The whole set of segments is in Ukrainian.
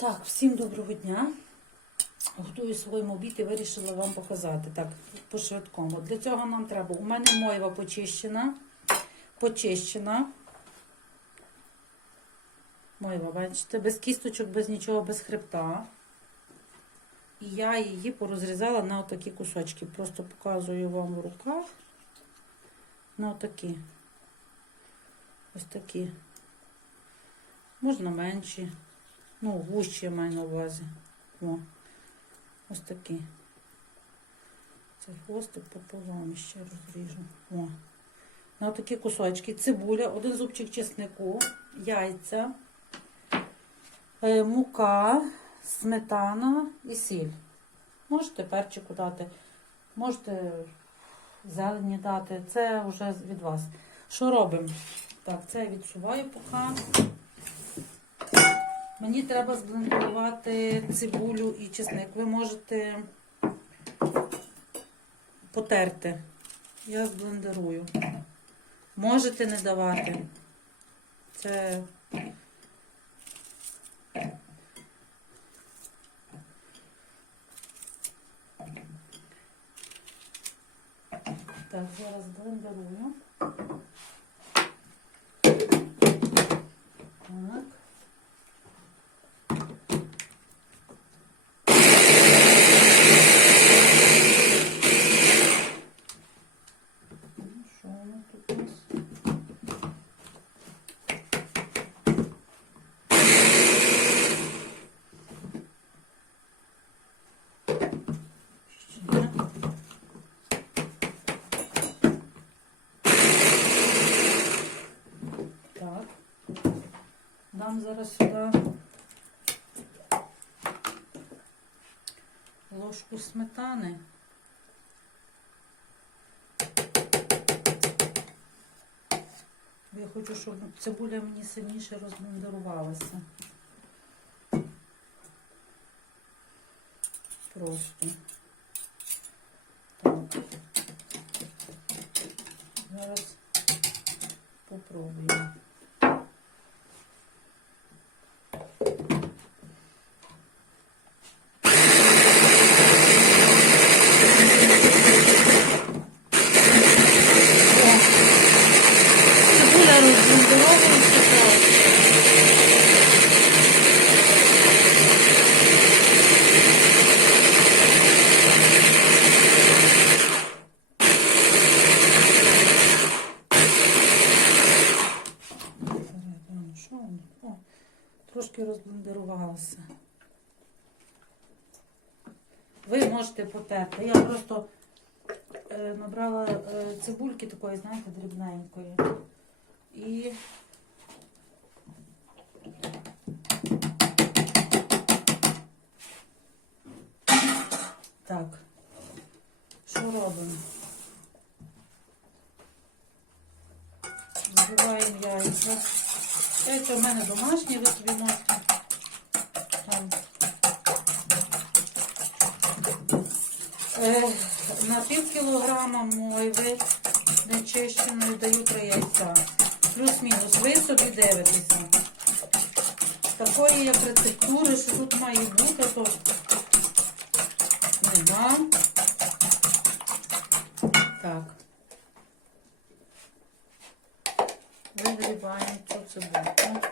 Так, всім доброго дня. Готую своєму обід і вирішила вам показати. Так, по швидкому. Для цього нам треба. У мене мойва почищена. Почищена. Мойва, бачите, без кісточок, без нічого, без хребта. І я її порозрізала на отакі кусочки. Просто показую вам в руках. На отакі. Ось такі. Можна менші. Ну, гущі я маю на увазі. О, ось такі. Цей хвостик пополам ще розріжу. О. На такі кусочки. Цибуля, один зубчик чеснику, яйця, е, мука, сметана і сіль. Можете перчику дати, можете зелені дати. Це вже від вас. Що робимо? Так, це я відсуваю поки. Мені треба зблендувати цибулю і чесник. Ви можете потерти. Я зблендерую. Можете не давати. Це так, зараз блендерую. Так. Ну, Що воно тут у нас? Ще. Так. Зараз сюди ложку сметани. Я хочу, щоб цибуля мені сильніше розблендерувалася. Просто. Так. Зараз попробуємо. Цибуля розблендеровується так. Перегляну, що воно? О, трошки розблендерувалося. Ви можете потерти. Я просто е, набрала е, цибульки такої, знаєте, дрібненької. І так, що робимо? Збиваємо яйця. Яйця в мене домашні, ви собі можете там. Е, на пів кілограма мойви нечищеної даю три яйця. Плюс-мінус. Ви собі дивитеся. Такої як рецептури, що тут має бути, то нема. Так. Вигрібаємо цю цибульку.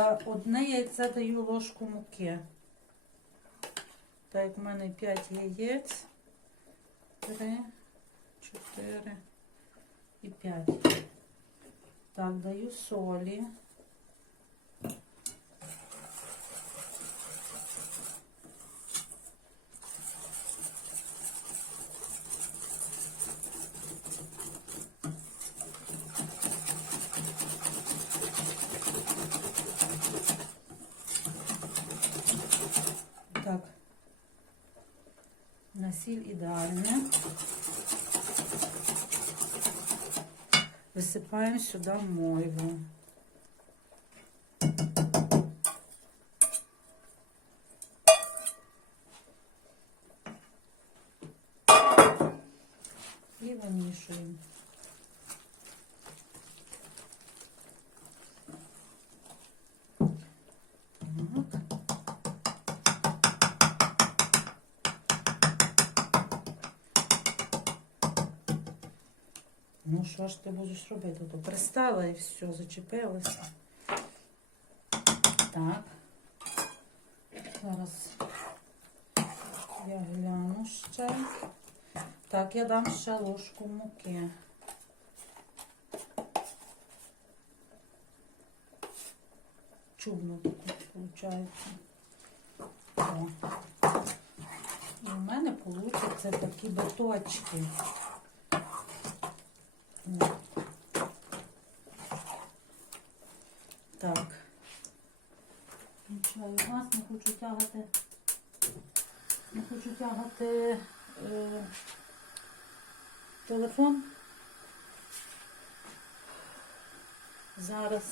На одне яйце даю ложку муки. Так, в мене 5 яєць. 3, 4 і 5. Так, даю солі. Сіль ідеальне. Висипаємо сюди мойву. Ну, що ж ти будеш робити? То пристала і все, зачепилася. Так. Зараз я гляну ще. Так, я дам ще ложку муки. Чудно виходить. О. І в мене получаться такі биточки. Так. Включаю газ, не хочу тягати. Не хочу тягати е, телефон. Зараз.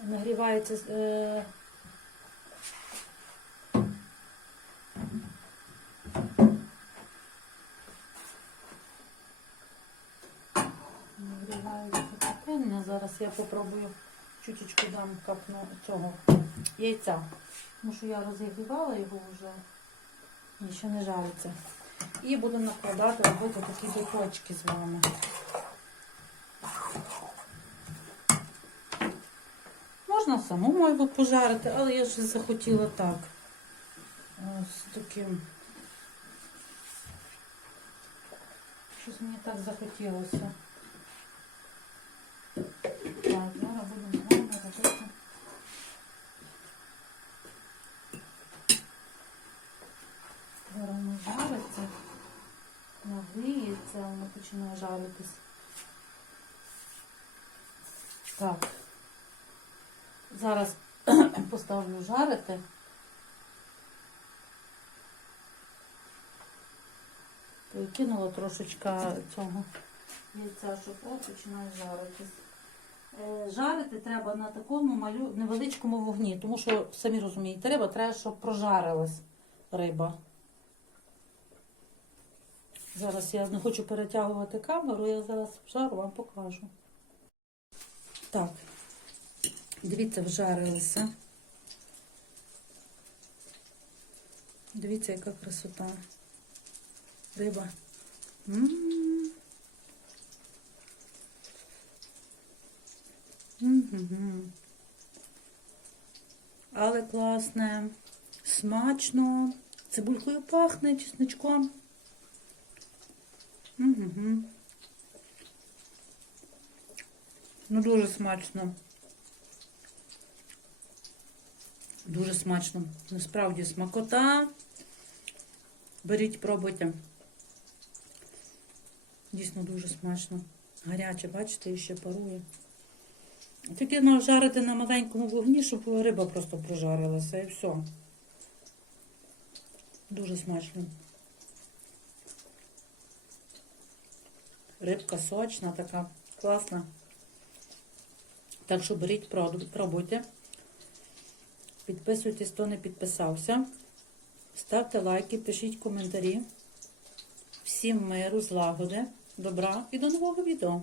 Нагрівається е, нагрівається пательня. Зараз я попробую чуточку дам капну цього яйця. Тому що я розігрівала його вже і ще не жариться. І буду накладати робити такі биточки з вами. Можна саму мойву пожарити, але я ж захотіла так. Ось таким. Щось мені так захотілося. Так, зараз будемо з вами робити. Зараз воно жариться, нагріється, воно починає жаритись. Так. Зараз поставлю жарити. Кинула трошечка цього яйця, щоб о, починає жаритись. Е, Жарити треба на такому малю... невеличкому вогні, тому що, самі розумієте, риба треба, щоб прожарилась риба. Зараз я не хочу перетягувати камеру, я зараз жару вам покажу. Так, дивіться, вжарилися. Дивіться, яка красота. Риба. М. Мгм. Але класне, смачно, цибулькою пахне, чесничком. Угу. Ну, дуже смачно. Дуже смачно. Насправді смакота. Беріть, пробуйте. Дійсно дуже смачно. Гаряче, бачите, і ще парує. Тільки жарити на маленькому вогні, щоб риба просто прожарилася і все. Дуже смачно. Рибка сочна, така класна. Так що беріть, пробуйте. Підписуйтесь, хто не підписався. Ставте лайки, пишіть коментарі. Всім миру, злагоди, добра і до нового відео.